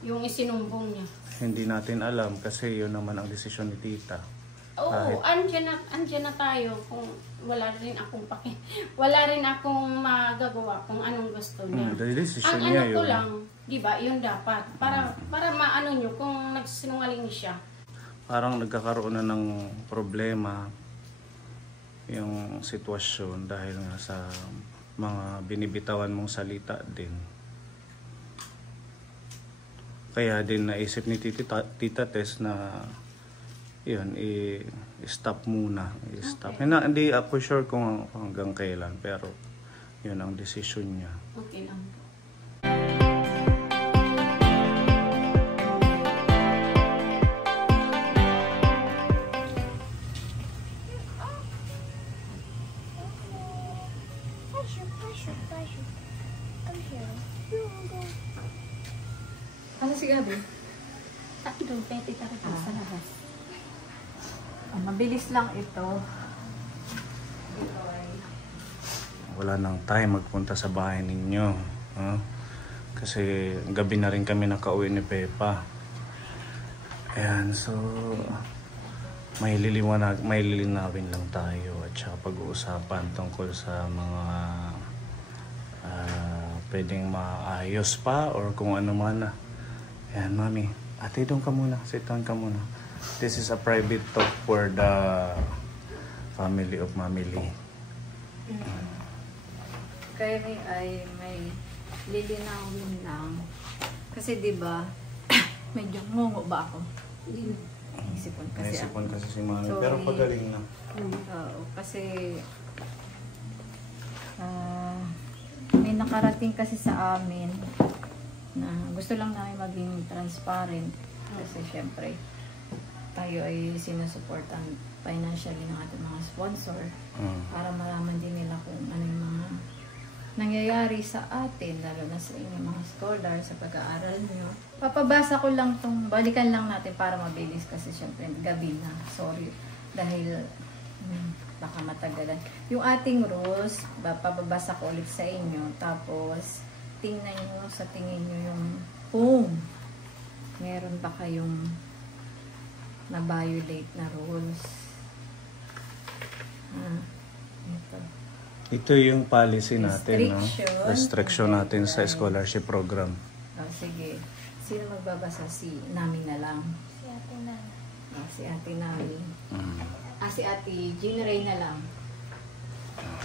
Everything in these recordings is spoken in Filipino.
Yung isinumbong niya. Hindi natin alam kasi yun naman ang desisyon ni tita. Oo, andyan na tayo kung wala rin akong wala rin akong magagawa kung anong gusto niya. Decision ang niya ano ko yun. lang, di ba, yun dapat. Para maano nyo kung nagsinungaling siya. Parang nagkakaroon na ng problema yung sitwasyon dahil nga sa mga binibitawan mong salita din. Kaya din naisip ni Tita Tess na yun, i-stop muna. I-stop. Okay. Hindi ako sure kung hanggang kailan, pero yun ang desisyon niya. Okay lang. Ano si Gabi? Doon, pwede tayo sa labas. Mabilis lang ito. Wala nang time magpunta sa bahay ninyo. Kasi gabi na rin kami nakauwi ni Pepa. Ayan, so may lilinawin lang tayo at saka pag-uusapan tungkol sa mga pwedeng maayos pa or kung ano man na. Ayan, Mami. Ate, doon ka muna. Sit down ka muna. This is a private talk for the family of Mami Lee. Kaya ay may lilinawin lang. Kasi di ba medyo ngungo ba ako? Isipon kasi Naisipon kasi si Mami. Sorry. Pero pagaling na. Oo, kasi may nakarating kasi sa amin na gusto lang namin maging transparent kasi syempre tayo ay sinusuportan financially ng ating mga sponsor para malaman din nila kung ano yung mga nangyayari sa atin, lalo na sa inyong mga scholar sa pag-aaral nyo. Papabasa ko lang tong, balikan lang natin para mabilis kasi syempre gabi na, sorry dahil baka matagalan. Yung ating rules, papabasa ko ulit sa inyo, tapos tingnan nyo sa tingin nyo yung kung meron ba kayong na-violate na rules. Ito. Ito yung policy natin, no? Restriction. Restriction natin sa scholarship program. Sige. Sino magbabasa? Si Nami na lang. Si Ate Nami. Si Ate Nami. Si Ate Jean Ray na lang.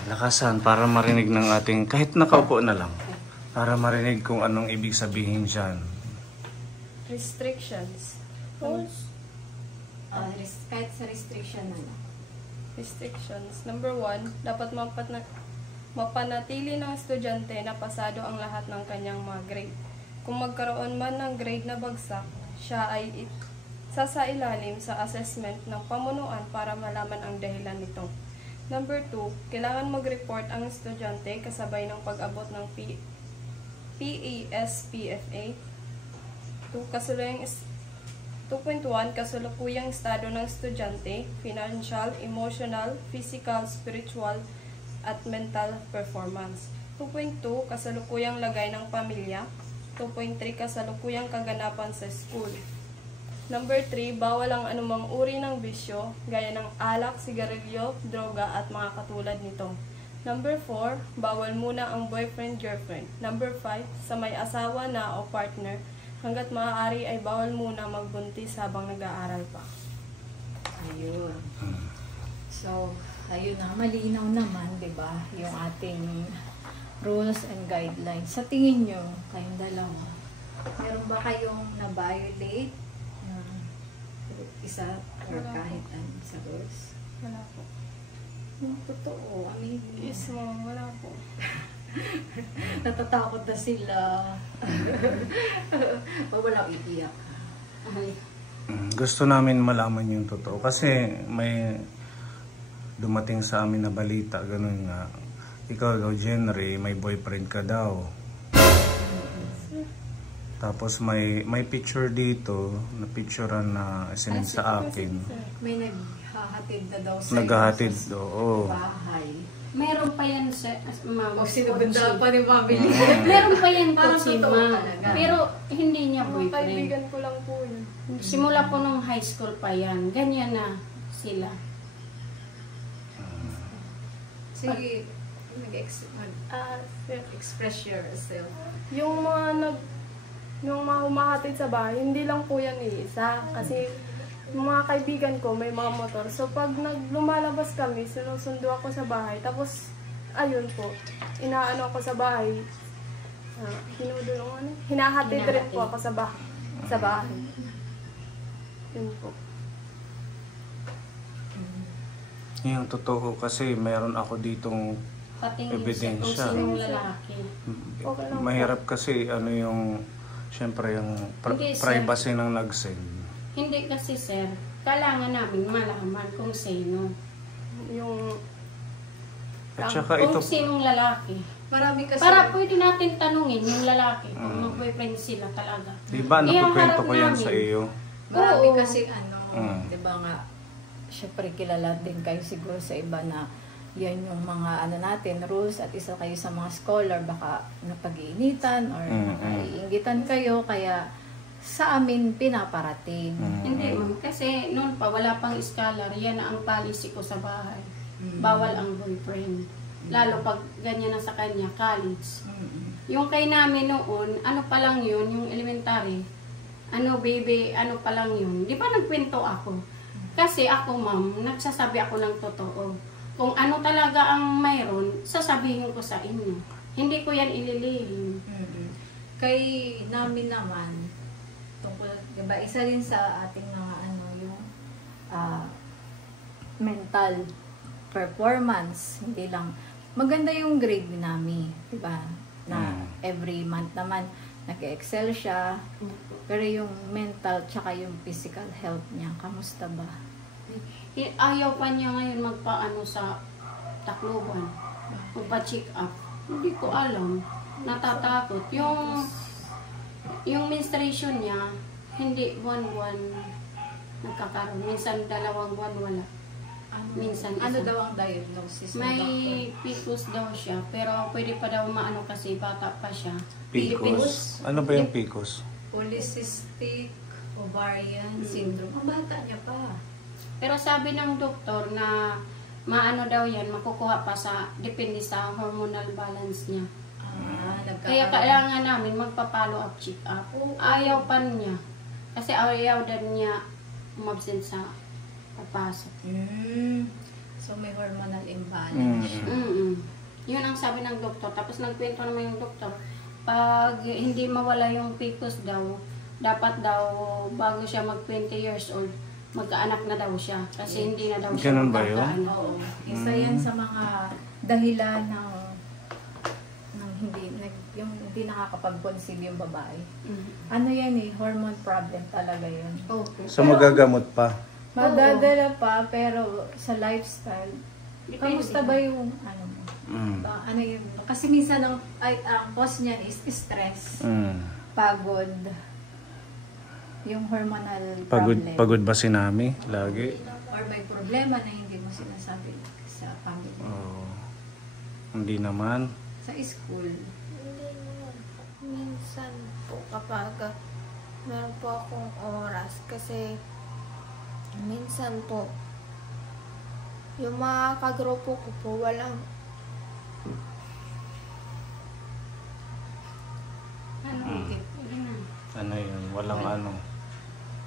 Lakasan para marinig ng ating, kahit nakaupo na lang, para marinig kung anong ibig sabihin dyan. Restrictions. Rules. Kahit sa restriction na lang. Restrictions. Number 1, dapat mapanatili ng estudyante na pasado ang lahat ng kanyang mga grade. Kung magkaroon man ng grade na bagsak, siya ay sasailalim sa assessment ng pamunuan para malaman ang dahilan nito. Number 2, kailangan mag-report ang estudyante kasabay ng pag-abot ng PASPFA. 2.1 kasalukuyang estado ng estudyante, financial, emotional, physical, spiritual, at mental performance. 2.2 kasalukuyang lagay ng pamilya. 2.3 kasalukuyang kaganapan sa school. Number 3, bawal ang anumang uri ng bisyo, gaya ng alak, sigarilyo, droga, at mga katulad nito. Number 4, bawal muna ang boyfriend-girlfriend. Number 5, sa may asawa na o partner, hanggat maaari ay bawal muna magbuntis habang nag-aaral pa. Ayun. So, ayun na, malinaw naman, di ba, yung ating rules and guidelines. Sa tingin nyo, kayong dalawa, meron ba kayong na-violate? Isa or kahit ano sa rules? Wala po. Totoo, Yes, ma'am, wala po. natatakot na sila. Walang iiyak. Gusto namin malaman yung totoo kasi may dumating sa amin na balita, ganun nga. Ikaw daw, Jenry, may boyfriend ka daw. Tapos may picture dito, na picturean na sinend sa akin. May naghahatid na daw sa Naghahatid, oo. bahay. Meron pa yan sa ma'am. O sinubanda pa ni Mami. Meron pa yan Parang po si totoo ma'am. talaga. Pero hindi niya Mga boyfriend. kaibigan ko lang po yun. Simula po nung high school pa yan. Ganyan na sila. Sige, mag-express yourself. Yung mga humahatid sa bahay, hindi lang po yan isa. Kasi yung mga kaibigan ko may mga motor. So pag lumalabas kami, sinusundo ako sa bahay. Tapos, ayun po, inaano ako sa bahay. Hinahatid rin po ako sa bahay. Yun po. Yung totoo kasi meron ako ditong Patingin ebidensya. siya kung sinong lalaki. Okay lang po. Mahirap kasi ano yung syempre yung Hindi, sir. privacy ng nag-send. Hindi kasi sir, kailangan namin malaman kung sino. Yung At saka Kung ito, sinong lalaki. Marami kasi... Para pwede natin tanungin yung lalaki kung mag-boyfriend sila talaga. diba nakukwento ko yan namin. sa iyo? Marami Oo. kasi di ba nga, syempre kilala din kayo siguro sa iba na yan yung mga natin, rules at isa kayo sa mga scholar, baka napag-iinitan or nakaiingitan kayo, kaya sa amin pinaparating. Hindi ma'am, kasi noon pa wala pang scholar, yan ang policy ko sa bahay. Bawal ang boyfriend. Lalo pag ganyan na sa kanya, college. Yung kay namin noon, ano pa lang yun, yung elementary, baby, ano pa lang yun. Di ba nagkwento ako? Kasi ako ma'am, nagsasabi ako ng totoo. Kung ano talaga ang mayroon, sasabihin ko sa inyo. Hindi ko yan ililihim. Kay namin naman, tungkol, diba, isa din sa ating mga yung mental performance, hindi lang, maganda yung grade ni Nami, diba, na every month naman, nag-excel siya, pero yung mental tsaka yung physical health niya, kamusta ba? Ayaw pa niya ngayon magpaano sa Tacloban. Magpa-check up. Hindi ko alam. Natatakot. Yung menstruation niya, hindi buwan-buwan nagkakaroon. Minsan 2 buwan wala. Minsan Ano isa. daw ang diagnosis? May PCOS daw siya, pero pwede pa daw maano kasi bata pa siya. PCOS? Ano ba yung PCOS? Polycystic ovarian syndrome. Ang bata niya pa. Pero sabi ng doktor na maano daw yan, makukuha pa sa, depende sa hormonal balance niya. Kaya kailangan namin magpa-follow up, check up. Ayaw pa niya. Kasi ayaw din niya umabsent sa papasok. So may hormonal imbalance. Yun ang sabi ng doktor. Tapos nagkwento naman yung doktor, pag hindi mawala yung PCOS daw, dapat daw bago siya mag 20 years old, magkaanak na daw siya. Kasi hindi na daw siya Ganun ba yun? magkakaanak. Oo. Isa yan sa mga dahilan ng yung hindi nakakapag-conceive yung babae. Ano yan hormone problem talaga yun. So magagamot pa? Madadala pa, pero sa lifestyle, kamusta ba yung ano yun? Kasi minsan ang cause niya is stress, pagod, yung hormonal problem. Pagod ba si Nami lagi? Or may problema na hindi mo sinasabi sa family. Hindi naman. Sa school. Hindi naman. Minsan po kapag meron po akong oras kasi minsan po yung mga kagrupo ko po walang Ano yun?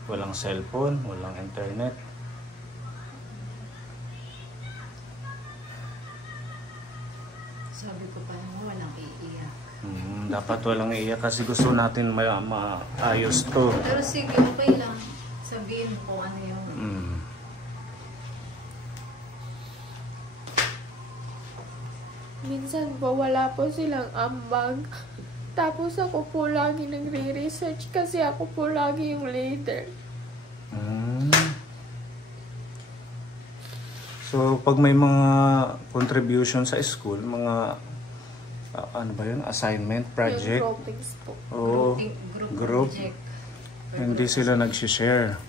Walang cellphone, walang internet. Sabi ko pa naman, walang iiyak. Dapat walang iiyak kasi gusto natin maayos to. Pero sige, okay lang. Sabihin mo ano yung... minsan po wala po silang ambag. Tapos ako po lagi nagre-research kasi ako po lagi yung leader. So, pag may mga contribution sa school, mga ano ba yun? Assignment, project? Yung groupings po. Oo, Group group. project. Hindi sila nag-share.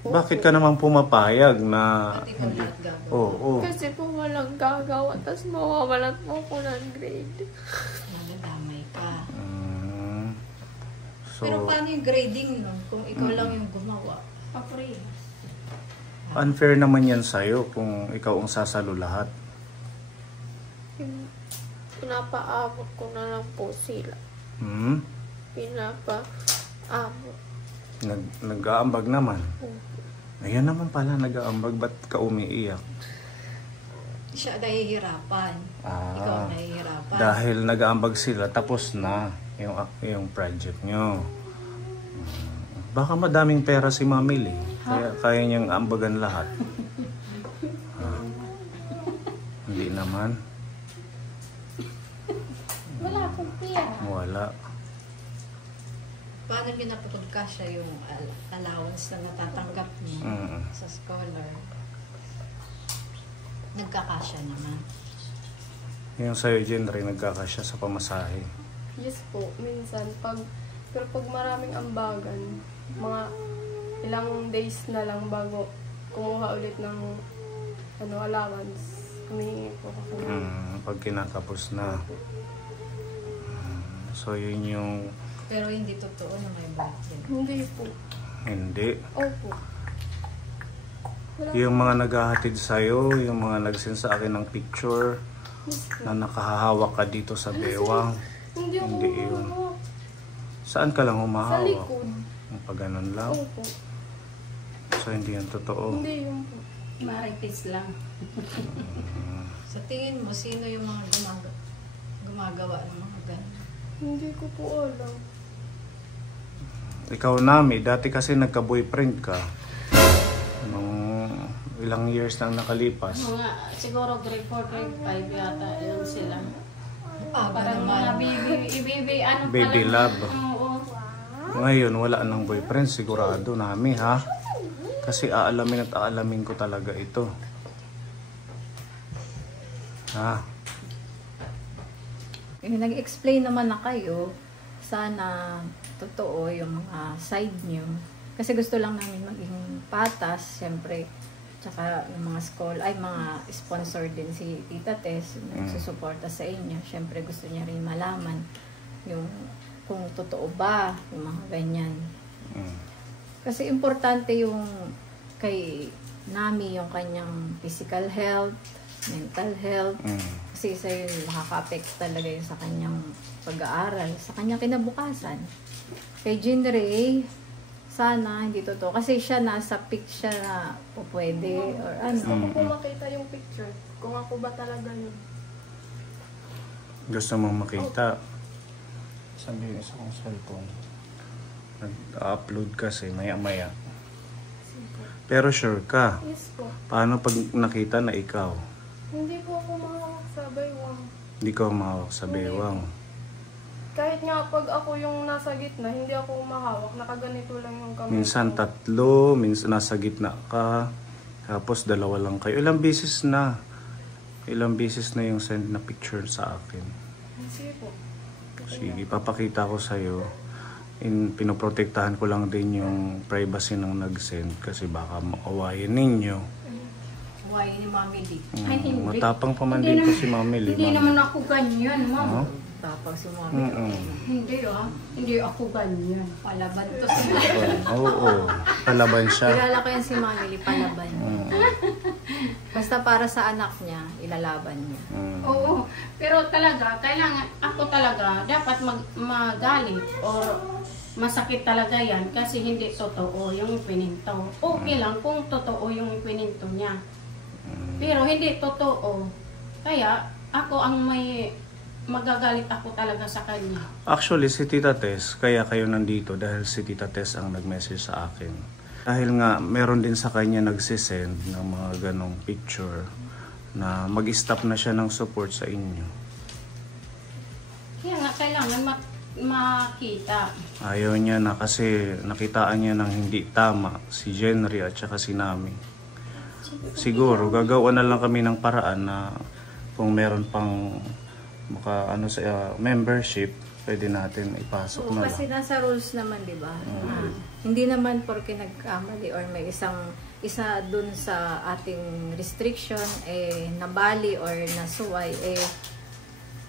Bakit ka naman pumapayag na... At ikaw lahat gagawin. Oo. Kasi po walang gagawa, tapos mawawalan po ako ng grade. Nadadamay ka. So, Pero paano yung grading nun? Kung ikaw lang yung gumawa. Papre. unfair naman yan sa'yo kung ikaw ang sasalo lahat. Pinapaabot ko na lang po sila. Pinapaabot. Nag-aambag naman. Ayan naman pala, nag-aambag. Ba't ka umiiyak? Siya nahihirapan. Ikaw nahihirapan. Dahil nag-aambag sila, tapos na yung project nyo. Baka madaming pera si Mami Lee. Kaya niyang ambagan lahat. Hindi naman. Wala akong pera. Wala. Paano nyo napapagkasya yung allowance na natatanggap mo sa scholar? Nagkakasya naman. Yung sa'yo, Jen, rin nagkakasya sa pamasahe. Yes po, minsan. Pero pag maraming ambagan, mga ilang days na lang bago kumuha ulit ng allowance, humingi po ako. Pag kinatapos na. So, yun yung... Pero hindi totoo na may boyfriend. Hindi po. Hindi. Opo. Yung mga naghahatid sa'yo, yung mga nag-send sa akin ng picture na nakahawak ka dito sa bewang. Hindi ako Hindi yun. humahawak. Saan ka lang Sa humahawak? likod. Pag ganun lang. Opo. So, hindi yan totoo. Hindi yun po. Marites lang. Sa tingin mo, sino yung mga gumagawa ng mga ganun? Hindi ko po alam. Ikaw, Nami, dati kasi nagka-boyfriend ka. Nung ilang years nang nakalipas. Mga siguro grade 4, grade 5 yata yun sila. Parang naman. mga Baby love. Oo. Ngayon, wala nang boyfriend. Sigurado, Nami, ha? Kasi aalamin at aalamin ko talaga ito. Ha? Nag-explain naman na kayo, sana totoo yung mga side nyo. Kasi gusto lang namin maging patas, siyempre. Tsaka yung mga mga sponsor din si Tita Tess, nagsusuporta sa inyo. Siyempre gusto niya rin malaman yung kung totoo ba yung mga ganyan. Kasi importante yung kay Nami, yung kanyang physical health, mental health. Kasi isa yun, makaka-affect talaga yun sa kanyang pag-aaral, sa kanyang kinabukasan. Kay Jean Ray, sana hindi totoo. Kasi siya nasa peak siya na pwede or ano. Gusto ko po makita yung picture. Kung ako ba talaga yun. Gusto mong makita? Sabihin sa kong cellphone. Nag-upload kasi maya-maya. Pero sure ka? Yes po. Paano pag nakita na ikaw? Hindi po ako mahawak sa baywang. Hindi ka mahawak sa bewang. Kahit nga pag ako yung nasa gitna, hindi ako mahawak. Nakaganito lang yung kamay. Minsan ko. 3, minsan nasa gitna ka. Tapos 2 lang kayo. Ilang beses na yung send na picture sa akin. Sige po. Sige, papakita ko sa'yo. Pinoprotektahan ko lang din yung privacy ng nag-send kasi baka maawayin ninyo. Why ni Mami Lee? Ay, hindi. Matapang pa man din ko si Mami Lee. Hindi naman ako ganyan, ma'am. Tapos si Mami Lee. Hindi hindi ako ganyan. Palaban to si Oo, palaban siya. Kilala ko yan si Mami Lee, palaban. Basta para sa anak niya, ilalaban niya. Oo, pero talaga, kailangan, ako talaga, dapat magalit or masakit talaga yan kasi hindi totoo yung pininto. Okay lang kung totoo yung pininto niya. Pero hindi totoo. Kaya, ako ang may magagalit ako talaga sa kanya. Actually, si Tita Tess, kaya kayo nandito dahil si Tita Tess ang nag-message sa akin. Dahil nga, meron din sa kanya nagsisend ng mga ganong picture na mag-stop na siya ng support sa inyo. Kaya nga, kailangan makita. Ayaw niya na kasi nakitaan niya ng hindi tama si Jenry at saka si Nami. Siguro, gagawa na lang kami ng paraan na kung meron pang sa membership, pwede natin ipasok Oo, na kasi lang. nasa rules naman, di ba? Hindi naman porke nagkamali or may isa dun sa ating restriction nabali or nasuway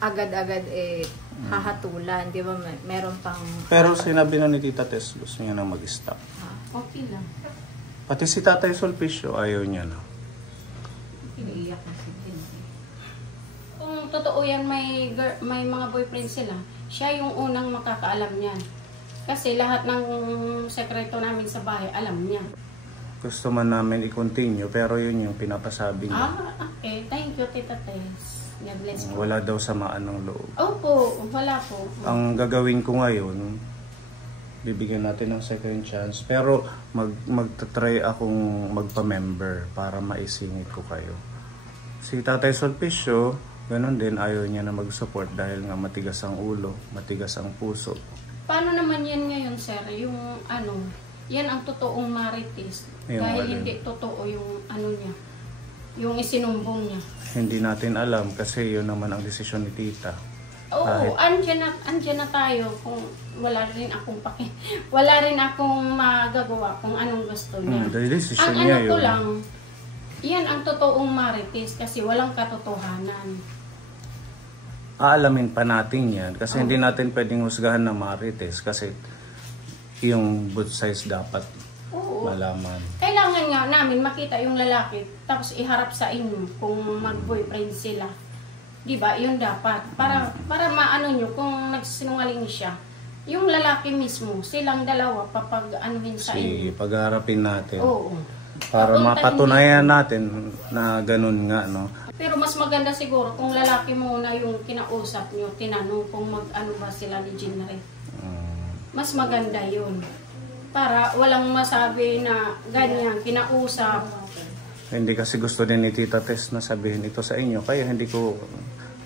agad-agad hahatulan, di ba? Meron pang Pero sinabi na ni Tita Tess, gusto niya na mag-stop. Okay lang. Pati si Tatay Sulpicio, ayaw niya na. iniiyak na si Tintin. Kung totoo yan, may mga boyfriend sila, siya yung unang makakaalam niyan. Kasi lahat ng sekreto namin sa bahay, alam niya. Gusto man namin i-continue, pero yun yung pinapasabi niya. Okay. Thank you, Tita Tess. God bless po. Wala daw samaan ng loob. Opo, wala po. Ang gagawin ko ngayon, bibigyan natin ng second chance, pero magta-try akong magpa-member para maisingit ko kayo. Si Tatay Sulpicio, ganun din, ayaw niya na mag-support dahil nga matigas ang ulo, matigas ang puso. Paano naman yan ngayon, sir? Yung yan ang totoong marites. Yung Dahil alin? hindi totoo yung niya, yung isinumbong niya. Hindi natin alam kasi yun naman ang desisyon ni Tita. Oo, andyan na tayo kung wala rin akong magagawa kung anong gusto niya. Dahil desisyon Ang niya ko yun. lang, yan ang totoong marites kasi walang katotohanan. Aalamin pa natin yan kasi hindi natin pwedeng husgahan na marites kasi yung both sides dapat Oo. malaman. Kailangan nga namin makita yung lalaki tapos iharap sa inyo kung mag-boyfriend sila. Diba? Yun dapat. Para maano nyo kung nagsinungaling siya. Yung lalaki mismo, silang dalawa papag-anuhin sa inyo. Pag-harapin natin. Oo. Para Papunta mapatunayan natin na ganun nga, no? Pero mas maganda siguro kung lalaki muna yung kinausap nyo, tinanong kung mag-ano ba sila ni Jinre. Mas maganda yun. Para walang masabi na ganyan, kinausap. Hindi kasi gusto din ni Tita Tess na sabihin ito sa inyo, kaya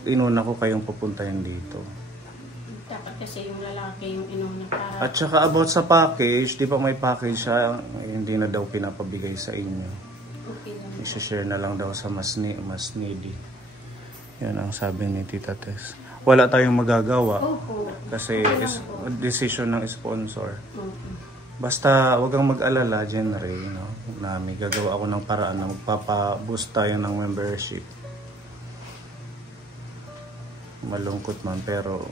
inuna ko kayong pupuntahin dito. Dapat kasi yung lalaki yung inuna para... At saka about sa package, di ba may package siya, hindi na daw pinapabigay sa inyo. Okay lang. I-share na lang daw sa mas needy. Yan ang sabi ni Tita Tess. Wala tayong magagawa Opo. kasi decision ng sponsor. Okay. Basta wag kang mag-alala, Jenry, no? Na may gagawa ako ng paraan na magpapa-boost tayo ng membership. Malungkot man, pero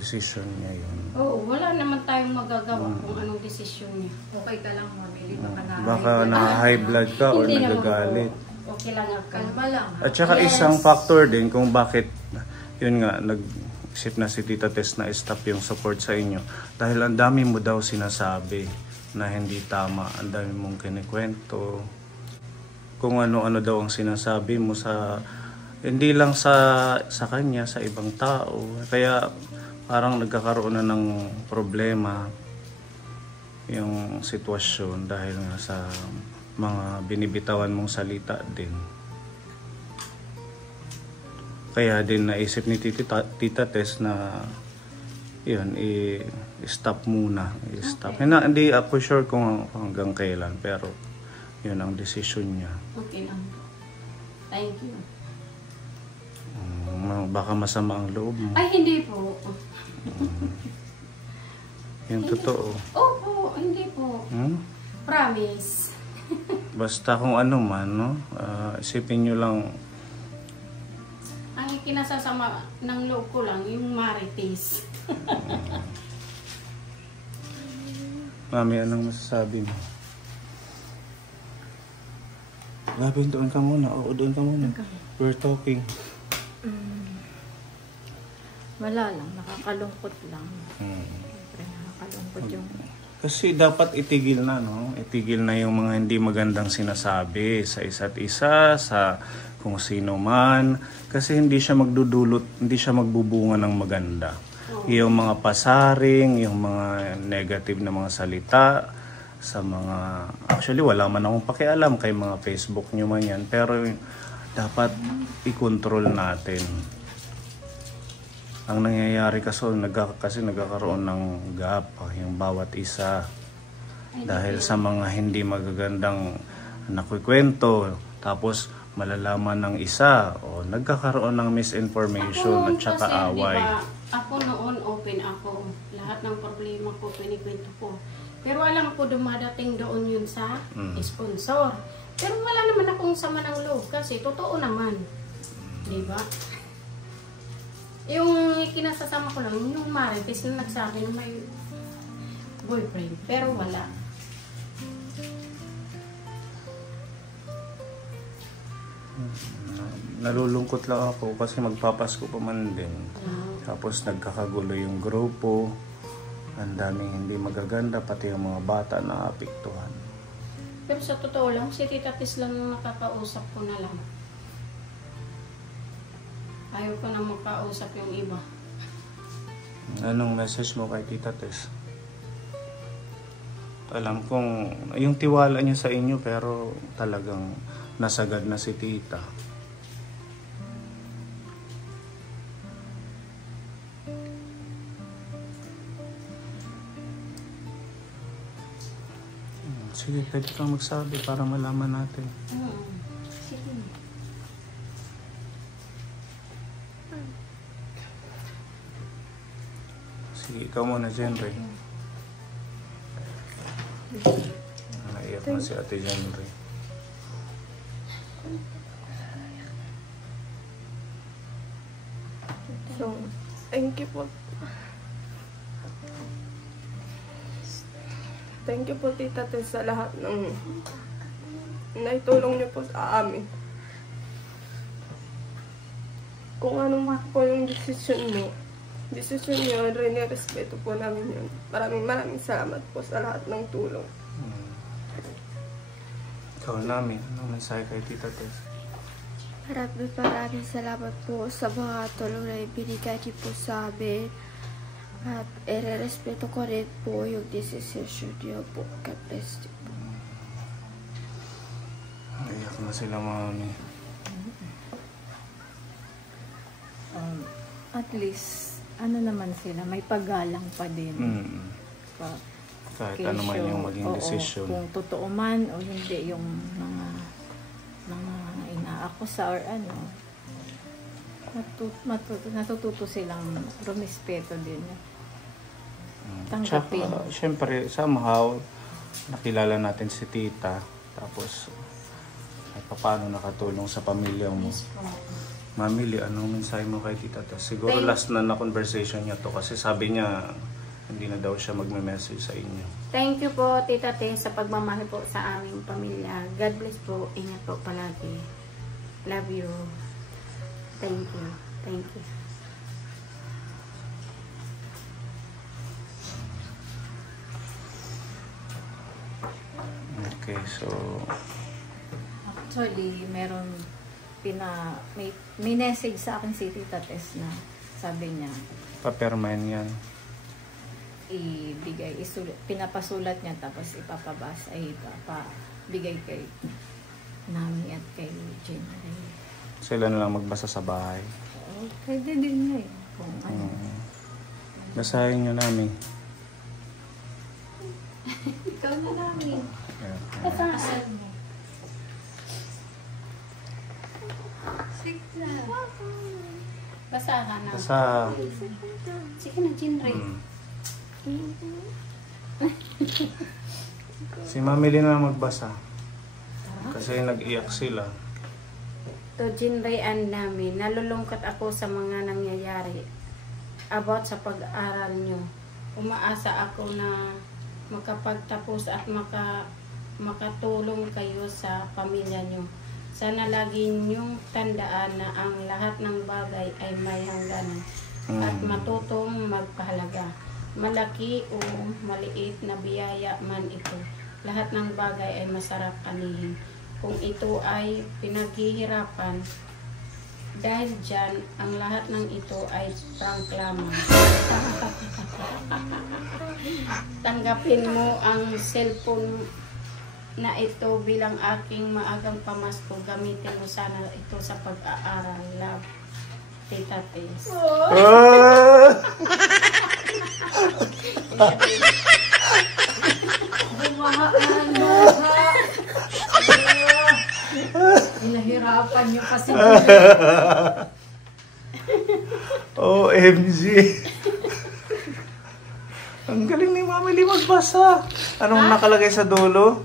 decision niya yun. Oo, wala naman tayong magagawa kung anong desisyon niya. Okay ka lang, Mami. Baka na high blood ka or Hindi naman nagagalit. po. Okay lang ako. Kalma lang. At saka isang factor din kung bakit, yun nga, nag-isip na si Tita Tess na stop yung support sa inyo. Dahil ang dami mo daw sinasabi na hindi tama. Ang dami mong kinikwento. Kung ano-ano daw ang sinasabi mo sa, hindi lang sa kanya, sa ibang tao. Kaya parang nagkakaroon na ng problema yung sitwasyon dahil nga sa mga binibitawan mong salita din. Kaya din naisip ni Tita Tess na yun, i-stop muna. I-stop. Okay. Hindi ako sure kung hanggang kailan, pero yun ang desisyon niya. Okay lang. Thank you. Baka masama ang loob mo. Ay, hindi po. Yung totoo. Opo, hindi po. Promise. Basta kung ano man, no? Isipin nyo lang. Ang ikinasasama ng loob ko lang, yung marites. Mami, anong masasabi mo? Gabin, doon ka muna. Oo, doon ka muna. We're talking. Wala lang. Nakakalungkot lang. Siyempre, nakakalungkot yung... Kasi dapat itigil na, no? Itigil na yung mga hindi magandang sinasabi sa isa't isa, sa kung sino man. Kasi hindi siya magdudulot, hindi siya magbubunga ng maganda. Yung mga pasaring, yung mga negative na mga salita, sa mga... Actually, wala man akong pakialam kay mga Facebook nyo man yan. Pero dapat i-control natin. Ang nangyayari kasi nagkakaroon ng gap yung bawat isa dahil sa mga hindi magagandang nakukwento, tapos malalaman ng isa o nagkakaroon ng misinformation at saka kasi, away. Diba, ako noon open ako. Lahat ng problema ko, pinikwento ko. Pero alam ko dumadating doon yun sa sponsor. Pero wala naman akong sama ng loob kasi totoo naman. Diba? Yung kinasasama ko lang, yung Marites na nagsabi na may boyfriend. Pero wala. Nalulungkot lang ako kasi magpapasko pa man din. Tapos nagkakagulo yung grupo. Ang daming hindi magaganda, pati yung mga bata na apektuhan. Pero sa totoo lang, si Tita Tis lang yung nakakausap ko na lang. Ayaw ko na makausap yung iba. Anong message mo kay Tita Tis? Alam kong yung tiwala niya sa inyo pero talagang nasagad na si Tita. Sige, pwede kang magsabi para malaman natin. Sige. Sige, ikaw muna, Jenry. Naiyak na si Ate Jenry. So, thank you po. Thank you po, Tita Tis, sa lahat ng naitulong niyo po sa amin. Kung ano man po yung desisyon niyo, respeto po namin yun. Maraming salamat po sa lahat ng tulong. Ikaw namin, anong mensahe kay Tita Tis? Maraming salamat po sa mga tulong na ibinigay niyo po sa amin. At irerespeto ko rin po yung decision niyo po. God bless you po. Naiyak na sila, Mami. At least, ano naman sila, may paggalang pa din. Kahit ano man yung maging decision. Kung totoo man o hindi yung mga inaakusa or ano, natututo silang rumispeto din. Tanggapin. Tsaka, syempre, somehow, nakilala natin si Tita. Tapos, kahit paano nakatulong sa pamilya mo. Mamili, anong mensahe mo kay Tita Tis? Siguro last na conversation niya to kasi sabi niya hindi na daw siya magme-message sa inyo. Thank you po, Tita Tis, sa pagmamahal po sa aming pamilya. God bless po. Ingat po palagi. Love you. Thank you. Thank you. Okay, so... Actually, may message sa akin si Tita Tis na sabi niya, paperman yan. Pinapasulat niya tapos ipapabigay kay Nami at kay Jenny. Sila na lang magbasa sa bahay. Pwede din nga eh. Kung ano. Basahin nyo, Nami. Ikaw na namin. Yeah. Basa ka na. Basa. Sige na, Jinray. Si Mamili na magbasa. Kasi nag-iyak sila. To Jinray and Nami, nalulungkot ako sa mga nangyayari about sa pag-aaral nyo. Umaasa ako na makapagtapos at makatulong kayo sa pamilya nyo. Sana lagi niyong tandaan na ang lahat ng bagay ay may hangganan at matutong magpahalaga. Malaki o maliit na biyaya man ito, lahat ng bagay ay masarap anihin. Kung ito ay pinaghihirapan, dahil dyan, ang lahat ng ito ay prank lamang. Tanggapin mo ang cellphone na ito bilang aking maagang pamasko. Gamitin mo sana ito sa pag-aaral. Love, Tita Tis. Bumaha ng luha. Inahirapan niyo kasi. OMG. basa. Anong nakalagay sa dulo?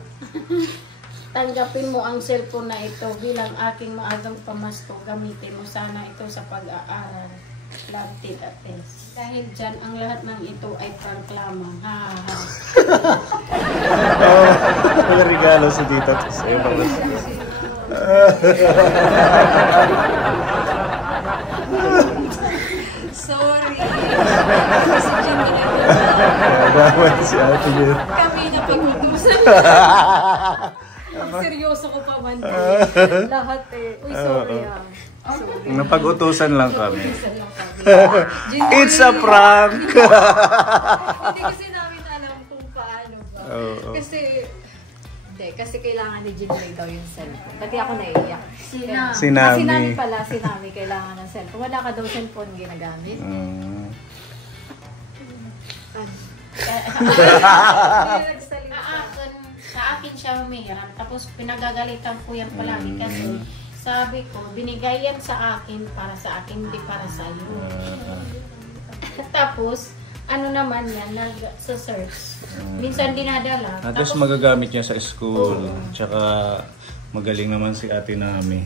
Tanggapin mo ang cellphone na ito bilang aking maagang pamasko. Gamitin mo sana ito sa pag-aaral. Love, Tita Tess. Dahil dyan, ang lahat ng ito ay pangklama. Ha, ha. May regalo si Tita Tess. Sorry. Dapat si Ate Jen. Kami na pag-utusan. Seryoso ko pa man. Lahat eh. Uy, sorry ah. Sorry. Napag-utusan lang kami. Utusan lang kami. It's a prank! Hindi kasi namin alam kung paano ba. Oo. Kasi kailangan ni Jinray daw yung cellphone. Pati ako naiiyak. Si Nami. Si Nami pala, si Nami kailangan ng cellphone. Wala ka daw cellphone ginagamit. Sa akin siya humihiram. Tapos pinagagalitan ko yan palagi kasi sabi ko, binigay yan sa akin, hindi para sa iyo. Tapos, ano naman yan, nag-search. Minsan dinadala. At least magagamit niya sa school. Tsaka magaling naman si Ate Nami.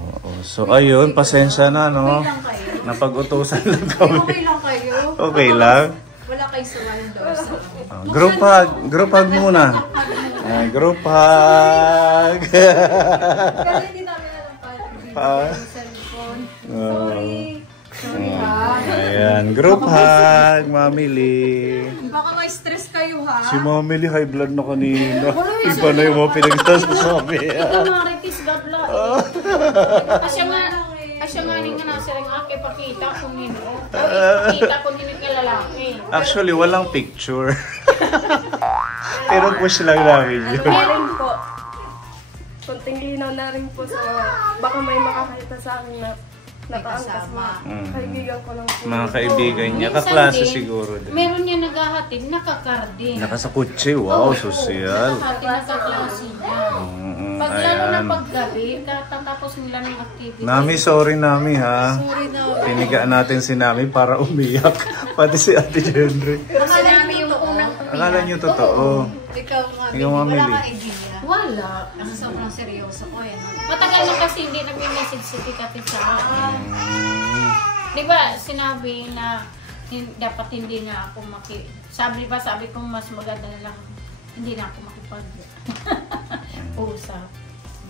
Oo. So ayun, pasensya na, no? Okay lang kayo. Napag-utusan lang kami. Okay lang kayo. Okay lang? Wala kayo surrender sa akin. Group hug. Group hug muna. Group hug. Kasi hindi namin alam paano yung cellphone. Sorry. Sorry ha. Ayan, group hug, Mami Lee. Baka may stress kayo ha. Si Mami Lee, high blood na kanina. Iba na yung mga pinagsasabi. Ito mga repis gabla. Asya nga nga nasa rin nga, pakita kung nino. Pakita kung nino ka lalaki. Actually, walang picture. Pero push lang namin yun. Meron po. Konting linaw na rin po sa baka may makakita sa akin na nakaangkas kaibigan ko lang po. Mga kaibigan niya, kaklase siguro din. Meron niya naghahatid, nakakardin. Nakasakutsi, wow, sosyal. Nakaklase niya. Pag lalo na paggabi, tatapos nila ng activity. Nami, sorry Nami ha. Sorry na. Pinigaan natin si Nami para umiyak. Pati si Ate Jenry. Kasi namin yung unang umiyak. Akala niyo totoo. Ikaw nga, Ikaw, Mami wala Lee. kang idea. Wala. Kasi sobrang seryoso ko eh. Matagal na kasi hindi nag-message si Tita sa akin. Di ba sinabi na dapat hindi na ako sabi ko mas maganda na lang hindi na ako makipag-usap.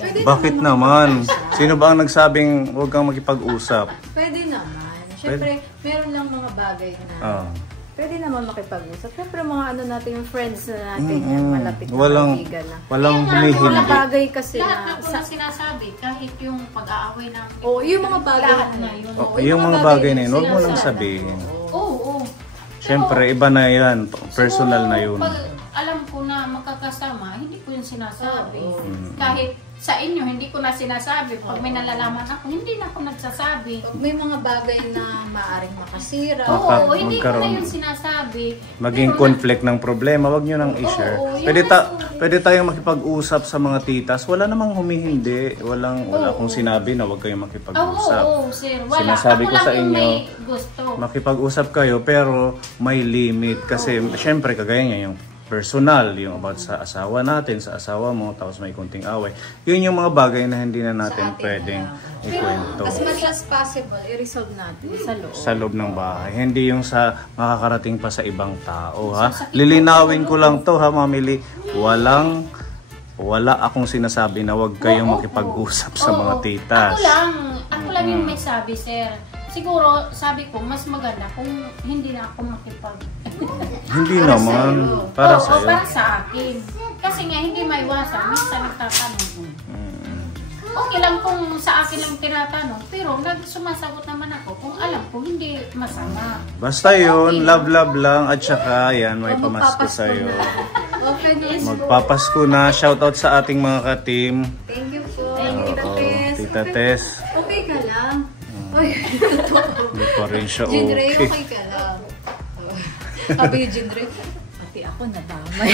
Bakit naman? Sino ba ang nagsabing huwag kang makipag-usap? Pwede naman. Siyempre, meron lang mga bagay na pwede naman makipag-usap. Siyempre, mga ano natin, yung friends na natin, yung malapit na kaibigan na. Walang Mga humihindi. bagay kasi Lahat na... na sinasabi, kahit yung pag-aaway namin. yung mga bagay Lahat na yun. Yung mga bagay na yun, huwag mo nang sabihin. Oo. Siyempre, iba na yan. Personal na yun. Pag alam ko na makakasama, hindi ko yung sinasabi. Kahit sa inyo, hindi ko na sinasabi. Pag may nalalaman ako, hindi na ako nagsasabi. May mga bagay na maaaring makasira. Oo, hindi ko na yung sinasabi. Maging conflict ng problema, wag nyo nang i-share. Pwede tayong makipag-usap sa mga titas. Wala namang humihindi. Wala akong sinabi na wag kayong makipag-usap. Oo, sir. Wala. Sinasabi ko Ako lang sa yung inyo, may gusto. makipag-usap kayo pero may limit. Kasi syempre, kagaya niya yung personal, yung about sa asawa natin, sa asawa mo, tapos may kunting away. Yun yung mga bagay na hindi na natin pwedeng ikwento. As much as possible, i-resolve natin sa loob. Sa loob ng bahay. Hindi yung sa makakarating pa sa ibang tao, ha? Lilinawin ko lang to, ha, Mami Lee? Wala akong sinasabi na wag kayong makipag-usap sa mga titas. Ako lang yung may sabi, sir. Siguro, sabi ko, mas maganda kung hindi na ako makipag... Hindi naman. Para sa'yo. para sa akin. Kasi nga, hindi maiwasan. Minsan nagtatanong ko. Okay lang kung sa akin lang tinatanong, pero sumasagot naman ako kung alam ko hindi masama. Basta yun, love lang. At saka, yan, may pamasko sa'yo. Magpapasko na. Shoutout sa ating mga ka-team. Thank you po. Thank you, Tita Tess. Okay ka lang? Hindi pa rin siya Jinray, okay. okay ka lang. Sabi yung Jinray, pati ako nadamay.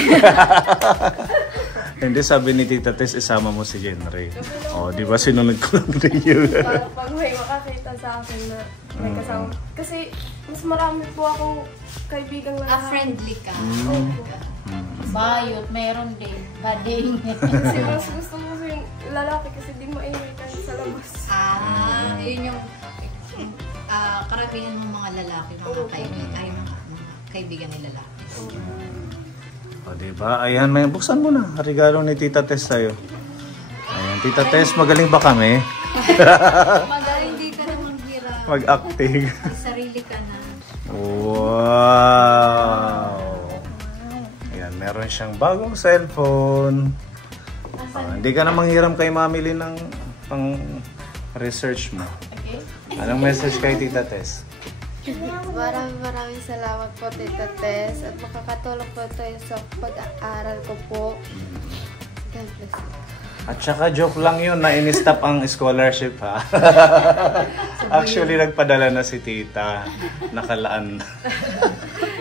Hindi, sabi ni Tita Tess, isama mo si Jenry. O, di ba sinunod ko lang rin yun? Para pag may makakita sa akin na may kasama. Kasi mas marami po akong kaibigang lalaki. friendly ka. Bayot, meron din. Bading. Kasi mas gusto ko yung lalaki kasi di maingay kahit sa labas. Yun yung karamihan ng mga lalaki, mga kaibigan ni lalaki. O, diba? Ayan, may buksan mo na. Regalo ni Tita Tess sa'yo. Ayan, Tita Tess, magaling ba kami? Hindi ka naman hirap. Mag-acting. Sarili ka na. Wow! Ayan, meron siyang bagong cellphone. Hindi ka na manghiram kay Mami Lynn ng pang-research mo. Okay. Anong message kay Tita Tess? Maraming salamat po, Tita Tess. At makakatulong po tayo sa pag-aaral ko po. God bless you. At saka joke lang yun na in-stop ang scholarship ha. Actually nagpadala na si Tita. Nakalaan.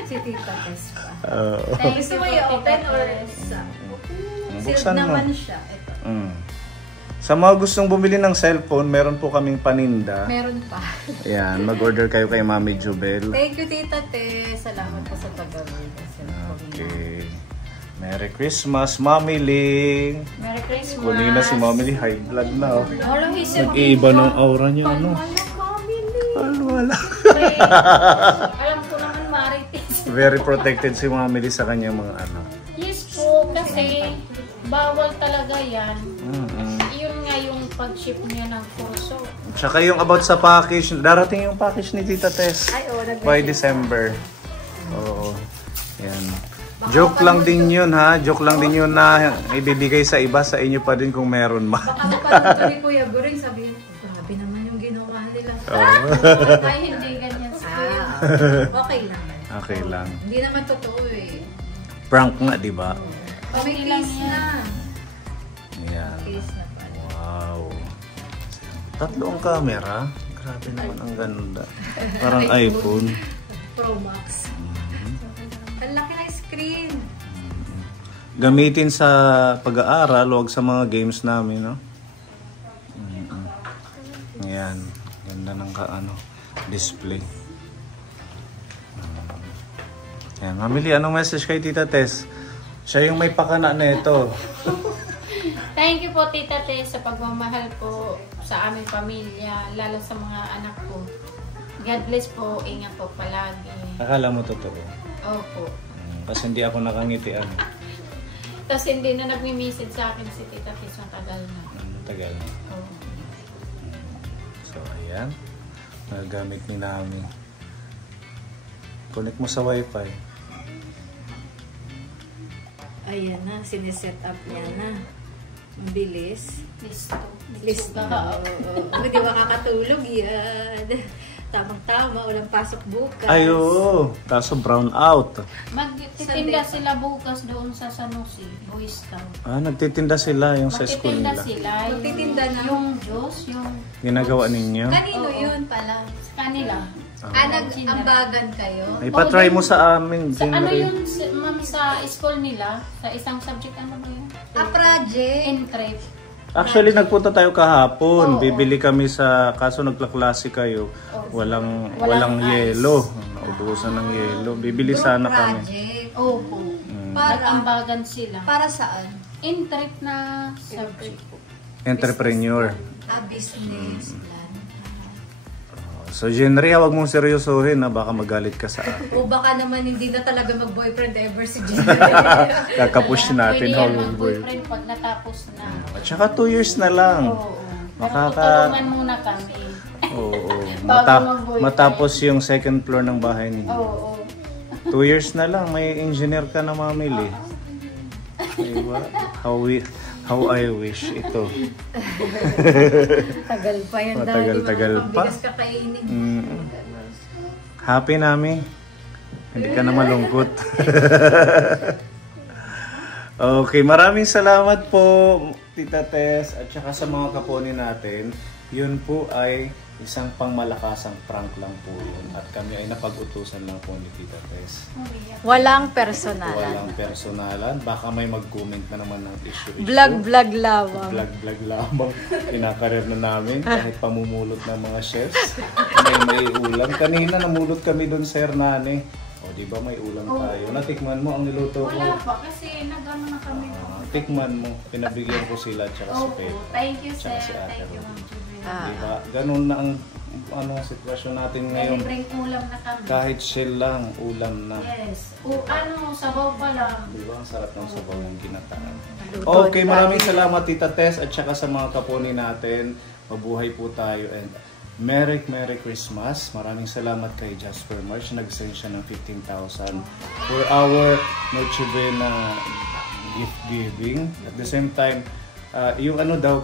Si Tita Tess pa. Thank Gusto you mo po, i-open Tita or Tess. sealed Buksan mo. naman siya? Ito. Sa mga gustong bumili ng cellphone, meron po kaming paninda. Meron pa. Ayan, mag-order kayo kay Mami Jubel. Thank you, Tita Tess. Salamat po sa pag-away. Okay. Merry Christmas, Mami Ling. Merry Christmas. Kunin na si Mami Ling. High blood na. Oh. Walang isip. Nag-iiba ng aura niya. Ano? Wala. Alam ko naman, Marites. Very protected si Mami Ling sa kanyang mga ano. Yes po, kasi bawal talaga yan. Mm-mm. Yun nga yung pag-ship niya ng kurso. Tsaka yung about sa package, darating yung package ni Tita Tess by December. Oo. Yan. Joke lang din yun ha. Joke lang din yun na ibibigay sa iba, sa inyo pa din kung meron ma. Baka mapanood ko ni Kuya Guring, sabihin, grabe naman yung ginawa nila. Ay, hindi ganyan sa Okay lang. Okay lang. Hindi naman totoo eh. Prank nga, di ba? May case na. Yan. Case na pala. Wow. Tatlo ang camera. Grabe naman ang ganda. Parang iPhone. Pro Max. Ang laki ng screen. Gamitin sa pag-aaral, huwag sa mga games namin, no? Ayan. Ganda ng display. Ayan. Mamili, anong message kay Tita Tess? Siya yung may pakana na ito. Thank you po, Tita Tess, sa pagmamahal po sa aming pamilya, lalo sa mga anak ko. God bless po, ingat po palagi. Akala mo totoo? Opo. Kasi hindi ako nakangitian. Tapos hindi na nagmi-message sa akin si Tita Tess ng tagal na. Tagal na. Oo. So, ayan. Nagamit ni Nami. Connect mo sa wifi. Ayan na, siniset up niya na. Mabilis. Listo. Listo. Hindi makakatulog yan. Tamang-tama, walang pasok bukas. Ay, oo. Kaso brown out. Magtitinda sila bukas doon sa San Jose, Boy Scout. Nagtitinda sila yung sa school Magtitinda nila. sila. Magtitinda na. Yung Diyos, yung Ginagawa ninyo? Kanino yun pala? kanila. Nag-ambagan kayo? Ipatry mo sa amin. Sa ano Jinri. yun, ma'am, sa school nila, sa isang subject, ano ba yun? Project? Entrep. Actually, nagpunta tayo kahapon. Oo. Bibili kami kaso nagklaklase kayo. Walang ice. yelo. Naubusan ng yelo. Bibili sana kami. Project? Opo. Nag-ambagan sila. Para saan? Entrep na subject po. Entrepreneur. Business plan. So, Jenry, huwag mong seryosohin na baka magalit ka sa akin. O baka naman hindi na talaga mag-boyfriend ever si Jenny. Kakapush natin Pwede how yan we work. mag-boyfriend pag natapos na. At saka 2 years na lang. Oo. Pero Makaka- tutulungan muna kami. Oo. Bago mag-boyfriend. Matapos yung second floor ng bahay ninyo. Oo. 2 years na lang, may engineer ka na mamili. Diba? How I wish ito. Tagal pa yan Matagal-tagal dahil pa. pambigas kakainin. Happy nami. Hindi ka na malungkot. Okay, maraming salamat po, Tita Tess, at saka sa mga kaponi natin. Yun po ay Isang pangmalakasang prank lang po yun. At kami ay napag-utusan lang po ni Tita Tess. Walang personalan. Walang personalan. Baka may mag-comment na naman ng issue. Vlog lamang. Vlog lamang. Kinakarir na namin kahit pamumulot ng mga chefs. May ulam. Kanina namulot kami doon sa Hernane. O, di ba may ulam tayo? Natikman mo ang niluto ko. Wala pa kasi nag-ano na kami. Tikman mo. Pinabigyan ko sila tsaka si Pepe. Thank you, sir. Tsaka si Ate Thank you, Ro. Ma'am Jubilin. Diba? Ganun na ang sitwasyon natin ngayon. Libreng ulam na kami. Kahit shell lang, ulam na. Yes. Sabaw pa lang. Diba? Ang sarap ng sabaw ng ginataan. Okay, maraming salamat Tita Tess at saka sa mga kaponi natin. Mabuhay po tayo and Merry Christmas. Maraming salamat kay Jasper March. Nag-send siya ng 15,000 for our Noche Buena gift giving. At the same time, yung 5,000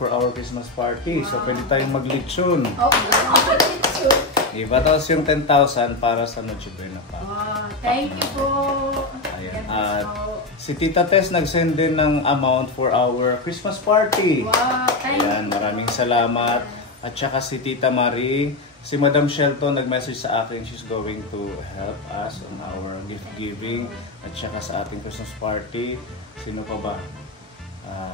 for our Christmas party. So, pwede tayong maglitsyon. Diba? Tapos yung 10,000 para sa Noche Buena pa. Thank you po. Ayan. At si Tita Tess nag-send din ng amount for our Christmas party. Wow, thank Ayan, maraming salamat. At saka si Tita Marie, si Madam Shelton nag-message sa akin, she's going to help us on our gift giving at saka sa ating Christmas party. Sino pa ba?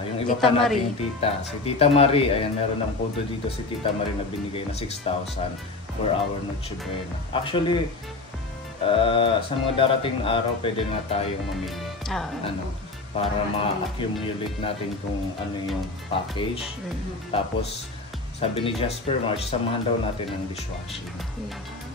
Yung iba Tita pa Marie. natin tita. Si Tita Marie, ayan, meron ng pondo dito si Tita Marie na binigay na 6,000 for our Noche Buena. Actually, sa mga darating araw, pwede nga tayong mamili. Para ma-accumulate natin kung ano yung package. Tapos, sabi ni Jasper March, samahan daw natin ng dishwashing.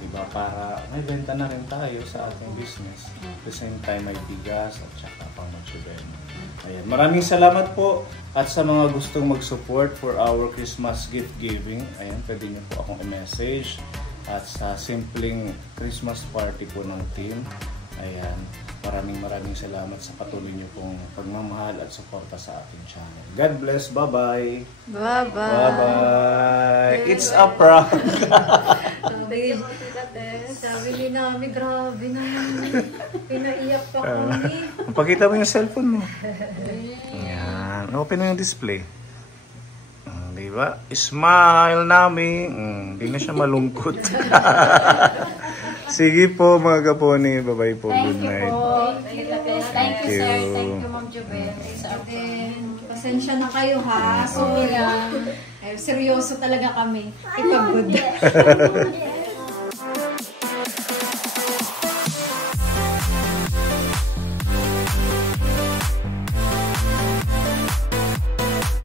Diba? Para may benta na rin tayo sa ating business. At the same time, may bigas at saka pang Noche Buena. Ayan. Maraming salamat po at sa mga gustong mag-support for our Christmas gift giving. Ayan, pwede niyo po akong i-message. At sa simpleng Christmas party po ng team. Ayan. Maraming salamat sa patuloy niyo pong pagmamahal at suporta sa ating channel. God bless. Bye-bye. Bye-bye. Bye-bye. It's a prank. Sabi ni namin, grabe naman. Pinaiyak pa kami. Pakita mo yung cellphone mo. Ayan. Open mo yung display. Diba? Smile namin. Hindi na siya malungkot. Sige po mga kaponi. Bye-bye po. Good night. Thank you, sir. Thank you, Ma'am Jobel. Pasensya na kayo ha. So, seryoso talaga kami. Ipagod.